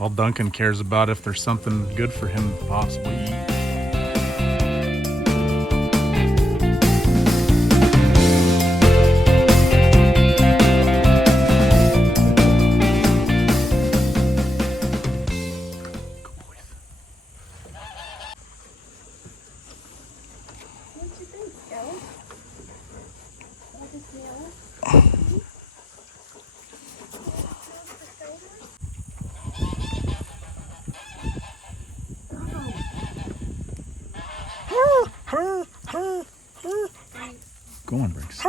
All Duncan cares about if there's something good for him to possibly eat. Go on, Briggs.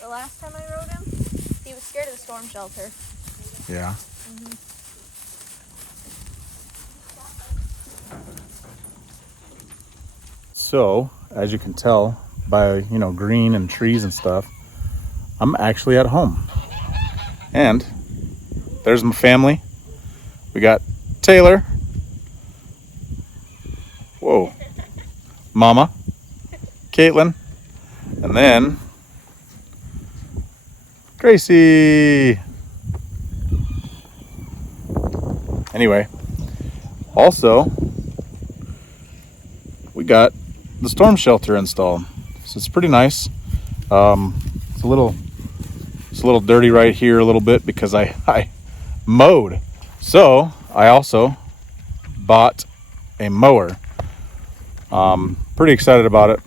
The last time I rode him, he was scared of the storm shelter. Yeah. So, as you can tell by, green and trees and stuff, I'm actually at home. And there's my family. We got Taylor. Whoa. Mama. Caitlin. And then Gracie. Anyway, also, we got the storm shelter installed. So it's pretty nice. It's a little dirty right here a little bit because I mowed. So I also bought a mower. Pretty excited about it,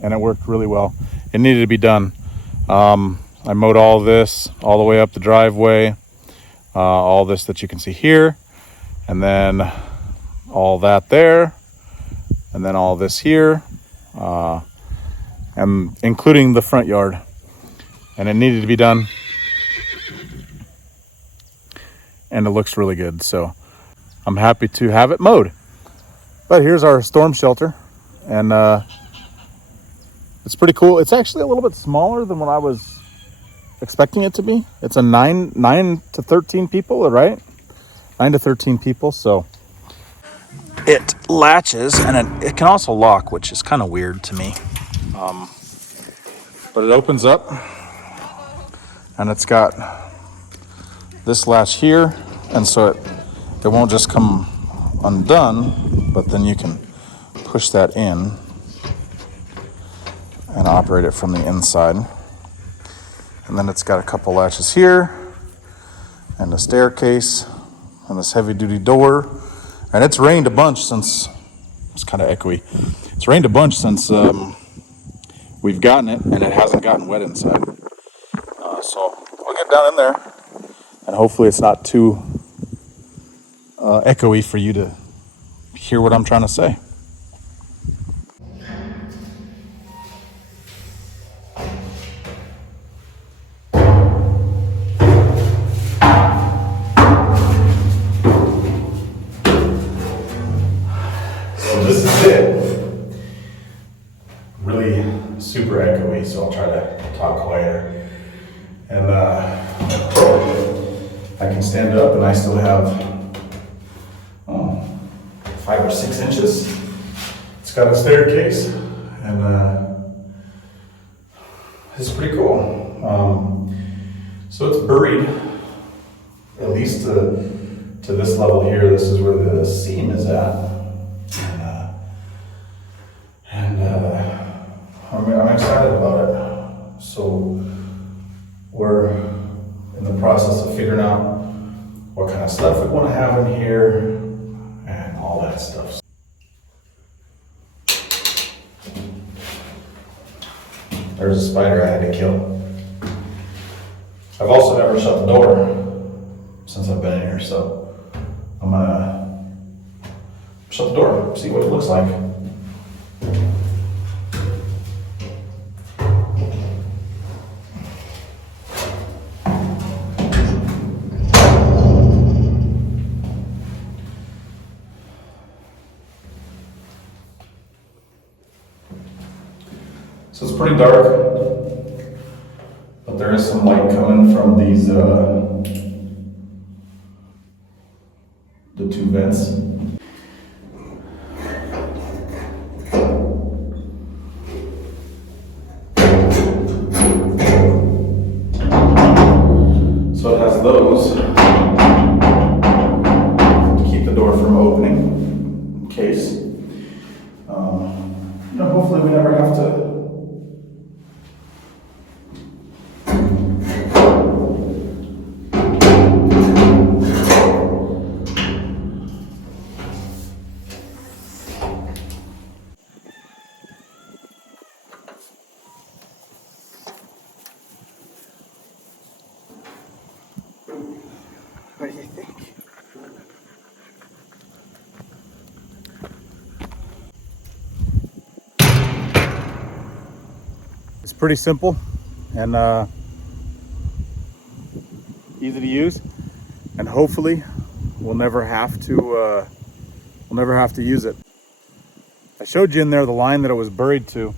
and it worked really well. It needed to be done. I mowed all this all the way up the driveway, all this that you can see here, and then all that there, and then all this here, and including the front yard. And it needed to be done, and it looks really good. So I'm happy to have it mowed. But here's our storm shelter, and it's pretty cool. It's actually a little bit smaller than what I was expecting it to be. It's a 9 to 13 people, right? 9 to 13 people. So it latches, and it can also lock, which is kind of weird to me. But it opens up, and it's got this latch here, and so it won't just come undone, but then you can push that in and operate it from the inside. And then it's got a couple latches here, and a staircase, and this heavy duty door. And it's rained a bunch since, it's kind of echoey. It's rained a bunch since we've gotten it, and it hasn't gotten wet inside. So I'll get down in there, and hopefully it's not too echoey for you to hear what I'm trying to say. So this is it. Really super echoey, so I'll try to talk quieter. And I can stand up, and I still have 5 or 6 inches. It's got a staircase, and it's pretty cool. So it's buried, at least to this level here. This is where the seam is at, and I'm excited about it. So we're in the process of figuring out what kind of stuff we want to have in here and all that stuff. There's a spider I had to kill. I've also never shut the door since I've been here, so I'm gonna shut the door, see what it looks like. So it's pretty dark, but there is some light coming from these, the 2 vents. has those to keep the door from opening in case. Hopefully we never have to What do you think? It's pretty simple and easy to use, and hopefully we'll never have to use it. I showed you in there the line that it was buried to,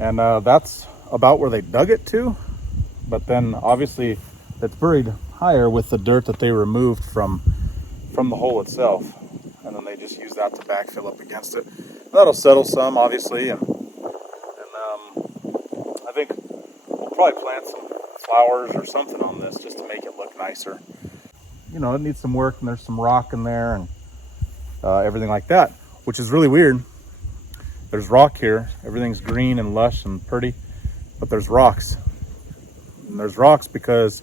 and that's about where they dug it to, but then obviously it's buried higher with the dirt that they removed from the hole itself, and then they just use that to backfill up against it. That'll settle some, obviously, and I think we'll probably plant some flowers or something on this just to make it look nicer. It needs some work, and there's some rock in there and everything like that, which is really weird. There's rock here, everything's green and lush and pretty, but there's rocks. And there's rocks because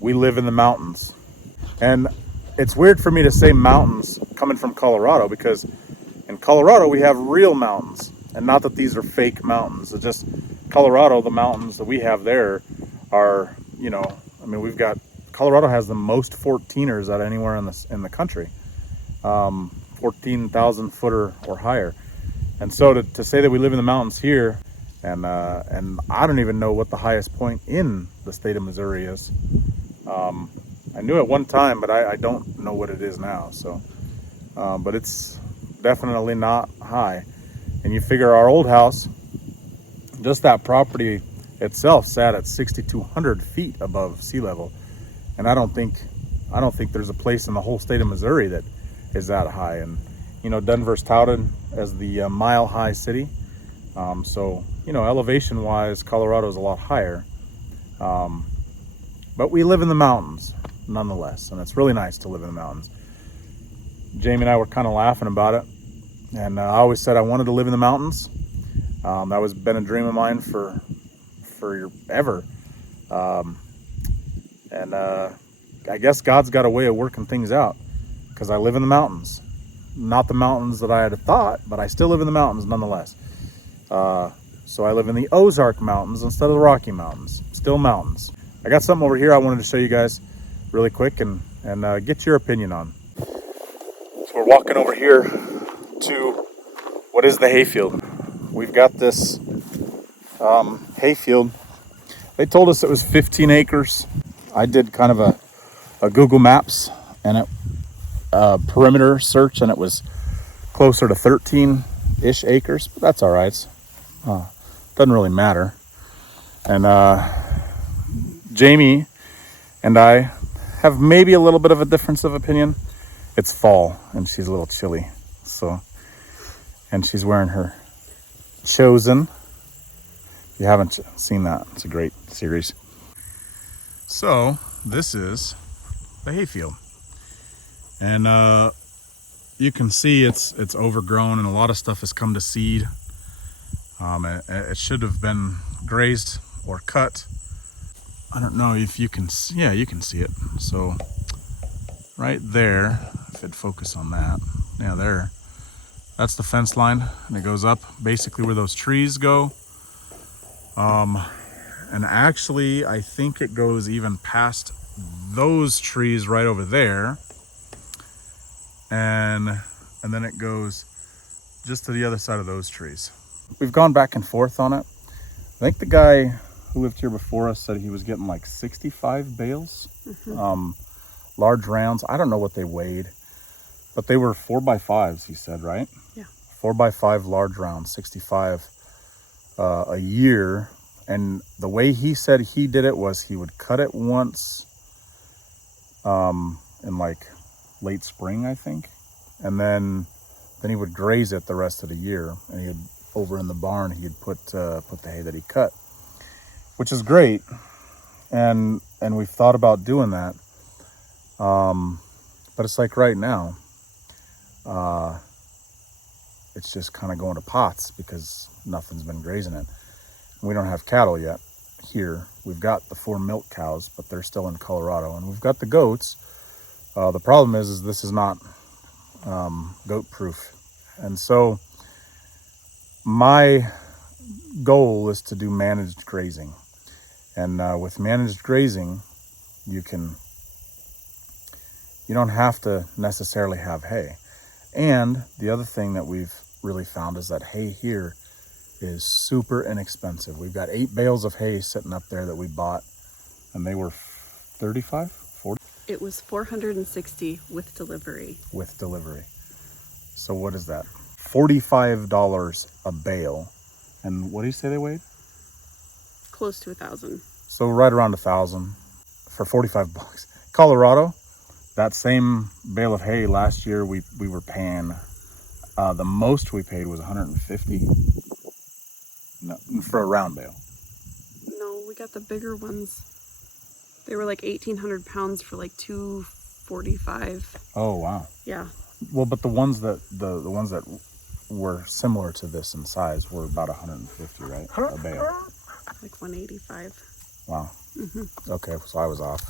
we live in the mountains. And it's weird for me to say mountains coming from Colorado, because in Colorado we have real mountains, and not that these are fake mountains. It's just Colorado, the mountains that we have there are, we've got, Colorado has the most 14ers out anywhere in the country, 14,000 foot or higher. And so to say that we live in the mountains here, and I don't even know what the highest point in the state of Missouri is. I knew at one time, but I don't know what it is now. So, but it's definitely not high. And you figure our old house, just that property itself sat at 6,200 feet above sea level. And I don't think there's a place in the whole state of Missouri that is that high. And, Denver's touted as the mile high city. So, elevation wise, Colorado is a lot higher. But we live in the mountains nonetheless. And it's really nice to live in the mountains. Jamie and I were kind of laughing about it. And I always said I wanted to live in the mountains. That was been a dream of mine for ever. And I guess God's got a way of working things out, because I live in the mountains. Not the mountains that I had thought, but I still live in the mountains nonetheless. So I live in the Ozark Mountains instead of the Rocky Mountains. Still mountains. I got something over here I wanted to show you guys really quick and get your opinion on. So we're walking over here to what is the hayfield. We've got this hayfield. They told us it was 15 acres. I did kind of a Google Maps and a perimeter search, and it was closer to 13-ish acres, but that's all right. Doesn't really matter. And Jamie and I have maybe a little bit of a difference of opinion. It's fall and she's a little chilly, and she's wearing her Chosen. If you haven't seen that, it's a great series. So this is the hayfield, and you can see it's overgrown and a lot of stuff has come to seed. It should have been grazed or cut. I don't know if you can see, yeah, you can see it. So right there, if it'd focus on that, yeah, there, that's the fence line, and it goes up basically where those trees go. And actually, I think it goes even past those trees right over there. And then it goes just to the other side of those trees. We've gone back and forth on it. I think the guy who lived here before us said he was getting like 65 bales, large rounds. I don't know what they weighed, but they were 4x5s, he said, right? Yeah. 4x5 large rounds, 65 a year. And the way he said he did it was he would cut it once in like late spring, I think. And then he would graze it the rest of the year. And he'd, over in the barn, he'd put the hay that he cut, which is great. And and we've thought about doing that. But it's like right now, it's just kind of going to pots because nothing's been grazing it. We don't have cattle yet here. We've got the 4 milk cows, but they're still in Colorado, and we've got the goats. The problem is this is not goat proof. And so my goal is to do managed grazing. And with managed grazing, you don't have to necessarily have hay. And the other thing that we've really found is that hay here is super inexpensive. We've got 8 bales of hay sitting up there that we bought, and they were 35, 40? It was $460 with delivery. With delivery. So what is that? $45 a bale. And what do you say they weighed? Close to 1,000. So right around 1,000 for 45 bucks. Colorado, that same bale of hay last year, we were paying, the most we paid was 150 for a round bale. No, we got the bigger ones. They were like 1,800 pounds for like $245. Oh wow. Yeah. Well, but the ones that the ones that were similar to this in size were about 150, right? A bale. Like 185. Wow. Okay, so I was off.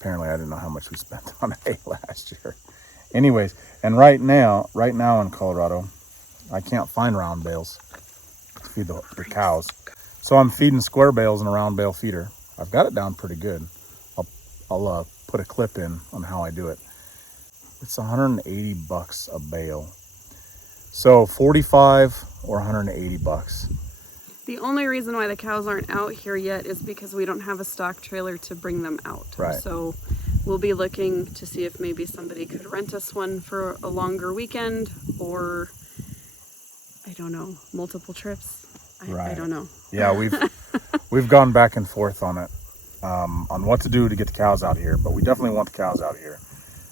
Apparently I didn't know how much we spent on hay last year. Anyways, and right now in Colorado, I can't find round bales to feed the cows. So I'm feeding square bales in a round bale feeder. I've got it down pretty good. I'll put a clip in on how I do it. It's 180 bucks a bale. So 45 or 180 bucks. The only reason why the cows aren't out here yet is because we don't have a stock trailer to bring them out. Right. So we'll be looking to see if maybe somebody could rent us one for a longer weekend, or I don't know, multiple trips. I don't know. Yeah, we've gone back and forth on it, on what to do to get the cows out here, but we definitely want the cows out here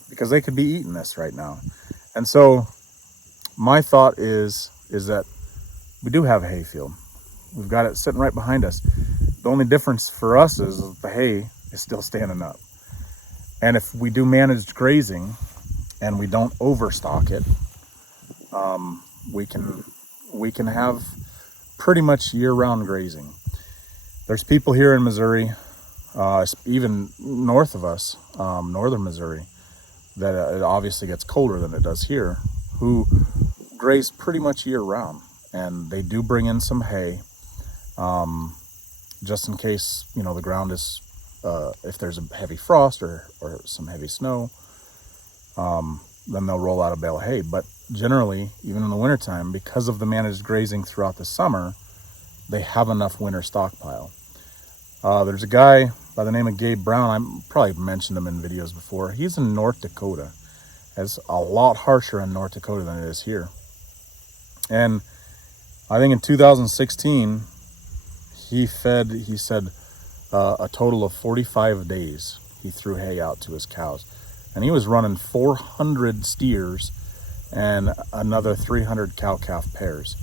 because they could be eating this right now. And so my thought is that we do have a hay field. We've got it sitting right behind us. The only difference for us is the hay is still standing up. And if we do managed grazing and we don't overstock it, we can have pretty much year-round grazing. There's people here in Missouri, even north of us, northern Missouri, that it obviously gets colder than it does here, who graze pretty much year-round. And they do bring in some hay, just in case, the ground is, if there's a heavy frost or some heavy snow, then they'll roll out a bale of hay. But generally, even in the wintertime, because of the managed grazing throughout the summer, they have enough winter stockpile. There's a guy by the name of Gabe Brown. I probably mentioned him in videos before. He's in North Dakota. It's a lot harsher in North Dakota than it is here. And I think in 2016, he said a total of 45 days he threw hay out to his cows. And he was running 400 steers and another 300 cow-calf pairs.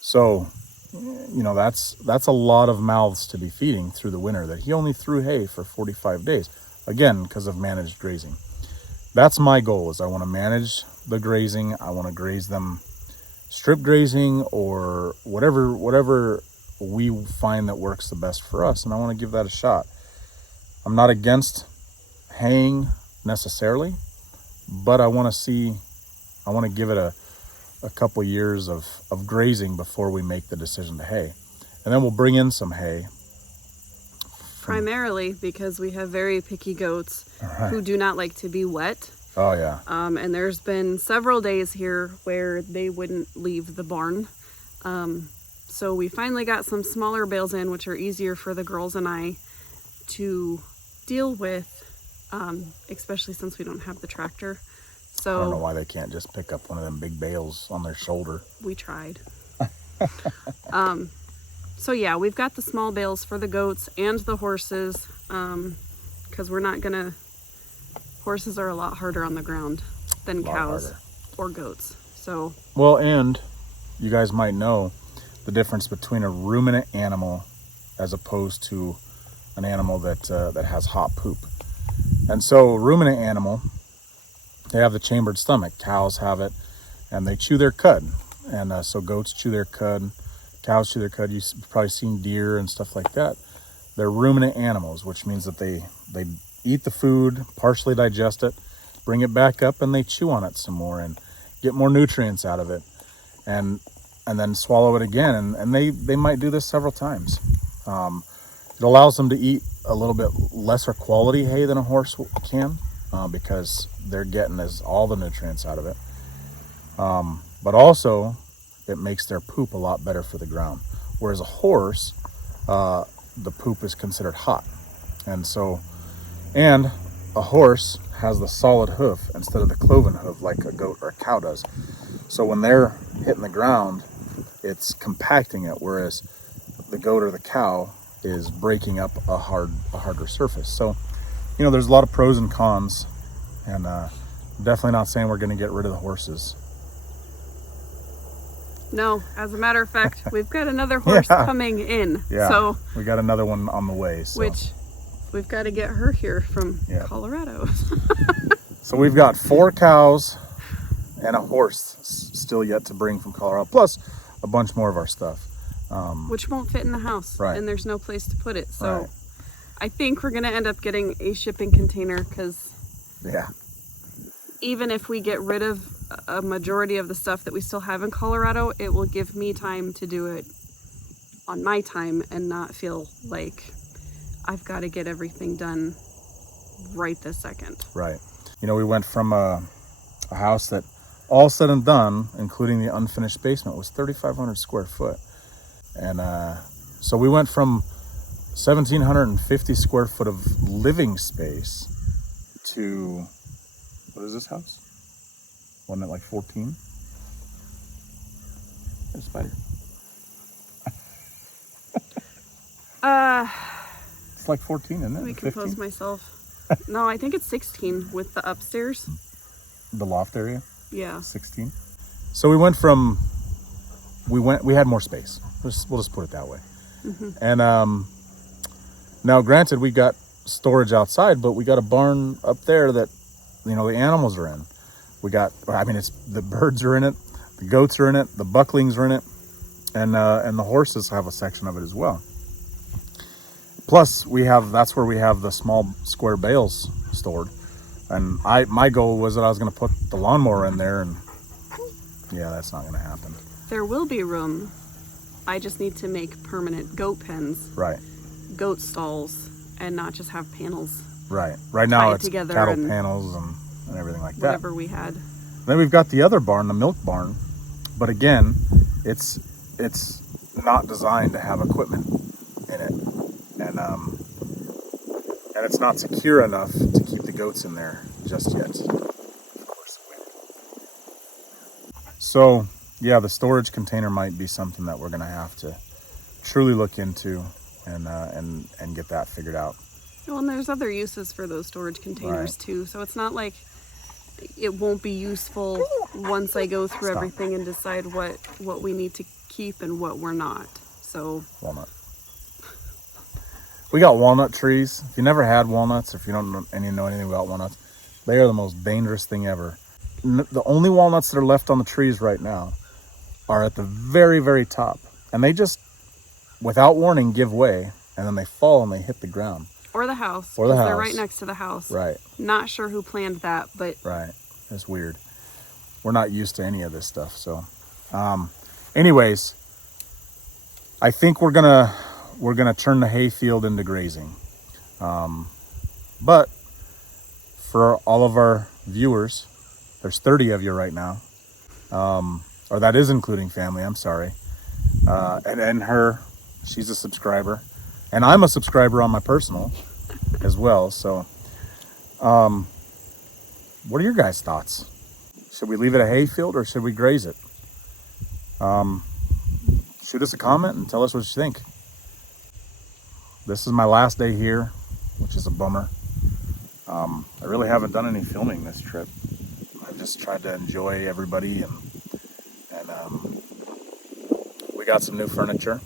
So, that's a lot of mouths to be feeding through the winter that he only threw hay for 45 days. Again, because of managed grazing. That's my goal, is I want to manage the grazing. I want to graze them strip grazing or whatever we find that works the best for us, and I want to give that a shot. I'm not against haying necessarily, but I want to give it a couple years of grazing before we make the decision to hay. And then we'll bring in some hay. Primarily because we have very picky goats who do not like to be wet. Oh yeah. And there's been several days here where they wouldn't leave the barn. So we finally got some smaller bales in, which are easier for the girls and I to deal with, especially since we don't have the tractor. So I don't know why they can't just pick up one of them big bales on their shoulder. We tried. So yeah, we've got the small bales for the goats and the horses, because horses are a lot harder on the ground than cows or goats. So well, and you guys might know the difference between a ruminant animal as opposed to an animal that has hot poop. And so ruminant animal, they have the chambered stomach. Cows have it, and they chew their cud. And so goats chew their cud, cows chew their cud. You've probably seen deer and stuff like that. They're ruminant animals, which means that they eat the food, partially digest it, bring it back up, and they chew on it some more and get more nutrients out of it, and then swallow it again. And they might do this several times. It allows them to eat a little bit lesser quality hay than a horse can, because they're getting all the nutrients out of it. But also, it makes their poop a lot better for the ground. Whereas a horse, the poop is considered hot. And a horse has the solid hoof instead of the cloven hoof like a goat or a cow does. So when they're hitting the ground, it's compacting it, whereas the goat or the cow is breaking up a harder surface. So, there's a lot of pros and cons, and definitely not saying we're going to get rid of the horses. No, as a matter of fact, we've got another horse coming in. Yeah, so we got another one on the way. So. Which we've got to get her here from Colorado. So we've got 4 cows and a horse still yet to bring from Colorado, plus a bunch more of our stuff. Which won't fit in the house, right. And there's no place to put it. So right. I think we're going to end up getting a shipping container, because even if we get rid of a majority of the stuff that we still have in Colorado, it will give me time to do it on my time and not feel like I've got to get everything done right this second. Right. We went from a house that, all said and done, including the unfinished basement, was 3,500 square foot. And so we went from 1,750 square foot of living space to, what is this house? Wasn't it like 14? There's a spider. It's like 14, isn't it? Let me compose myself. No, I think it's 16 with the upstairs. The loft area? Yeah. 16. So we had more space. We'll just put it that way. Mm-hmm. And now granted, we got storage outside, but we got a barn up there that, the animals are in. The birds are in it, the goats are in it, the bucklings are in it, and the horses have a section of it as well. Plus, that's where we have the small square bales stored. And my goal was that I was going to put the lawnmower in there, and that's not going to happen. There will be room. I just need to make permanent goat pens, right? Goat stalls, and not just have panels. Right. Right now it's together cattle panels and everything like that. Whatever we had. Then we've got the other barn, the milk barn, but again, it's not designed to have equipment in it, and it's not secure enough to keep the goats in there just yet. Of course. So the storage container might be something that we're going to have to truly look into and get that figured out. Well, and there's other uses for those storage containers too, so it's not like it won't be useful once I go through everything and decide what we need to keep and what we're not. So walnut. We got walnut trees. If you never had walnuts, or if you don't know anything about walnuts, they are the most dangerous thing ever. The only walnuts that are left on the trees right now are at the very, very top, and they just, without warning, give way, and then they fall and they hit the ground. Or the house. Or the house. They're right next to the house. Right. Not sure who planned that, but... Right. It's weird. We're not used to any of this stuff, so... anyways, I think we're gonna turn the hayfield into grazing. But for all of our viewers, there's 30 of you right now. Or that is including family, I'm sorry. And her, she's a subscriber. And I'm a subscriber on my personal as well. So, what are your guys' thoughts? Should we leave it a hayfield or should we graze it? Shoot us a comment and tell us what you think. This is my last day here, which is a bummer. I really haven't done any filming this trip. I've just tried to enjoy everybody, and we got some new furniture.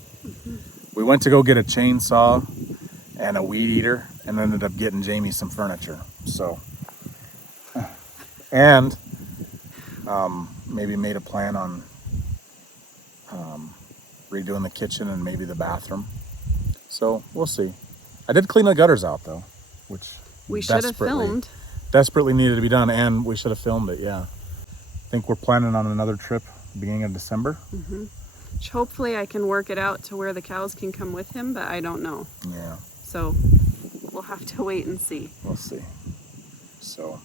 We went to go get a chainsaw, and a weed eater, and ended up getting Jamie some furniture. So, and maybe made a plan on redoing the kitchen and maybe the bathroom. So we'll see. I did clean the gutters out though, which we should have filmed. Desperately needed to be done, and we should have filmed it. Yeah, I think we're planning on another trip beginning of December. Which hopefully I can work it out to where the cows can come with him, but I don't know. Yeah. So we'll have to wait and see. We'll see. So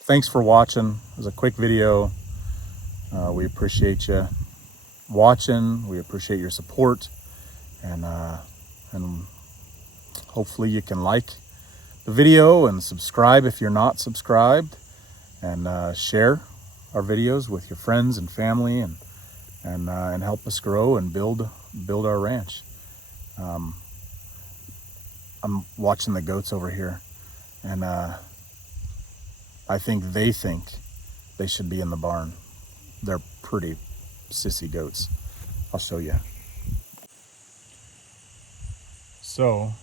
thanks for watching. It was a quick video. We appreciate you watching. We appreciate your support, and hopefully you can like the video and subscribe if you're not subscribed, and share our videos with your friends and family, and help us grow and build our ranch. I'm watching the goats over here, and I think they should be in the barn. They're pretty sissy goats. I'll show you. So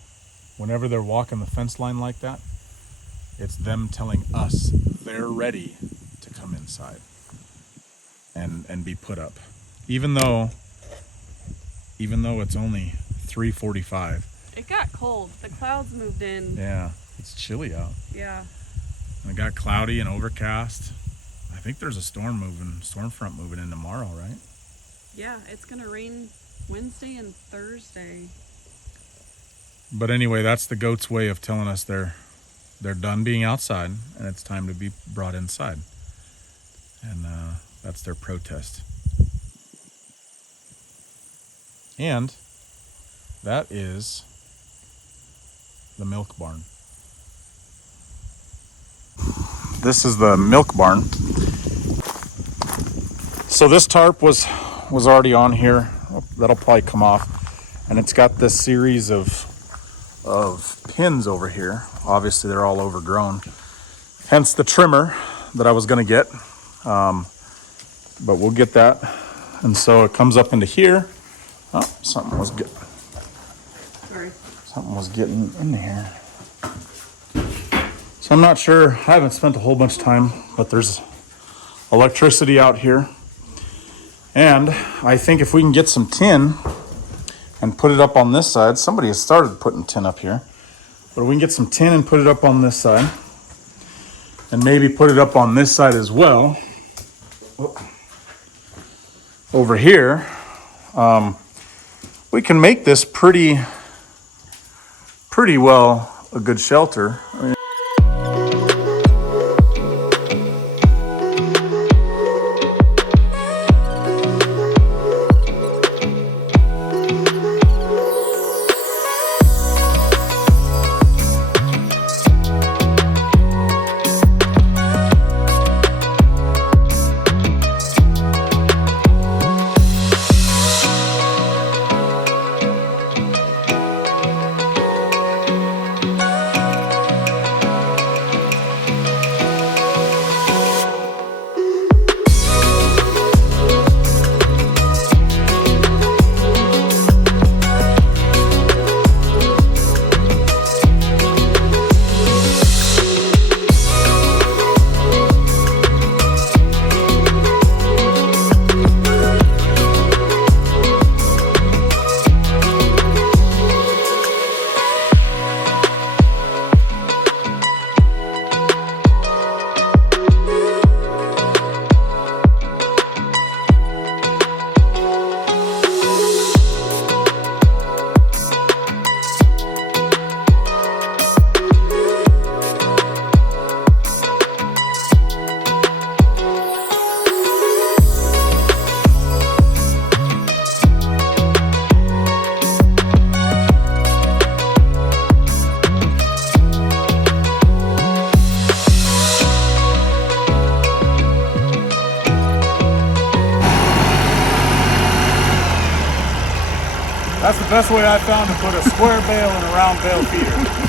whenever they're walking the fence line like that, it's them telling us they're ready to come inside and be put up. Even though it's only 3:45. It got cold. The clouds moved in. Yeah, it's chilly out. Yeah. And it got cloudy and overcast. I think there's a storm front moving in tomorrow, right? Yeah, it's gonna rain Wednesday and Thursday. But anyway, that's the goats' way of telling us they're done being outside and it's time to be brought inside. And that's their protest. And that is the milk barn. This is the milk barn. So this tarp was already on here. That'll probably come off. And it's got this series of pins over here. Obviously they're all overgrown. Hence the trimmer that I was gonna get. But we'll get that. And so it comes up into here. Oh, something was getting in here. So I'm not sure. I haven't spent a whole bunch of time, but there's electricity out here. And I think if we can get some tin and put it up on this side, somebody has started putting tin up here, but if we can get some tin and put it up on this side, and maybe put it up on this side as well, over here, we can make this pretty well a good shelter. I mean, that's the best way I found to put a square bale in a round bale feeder.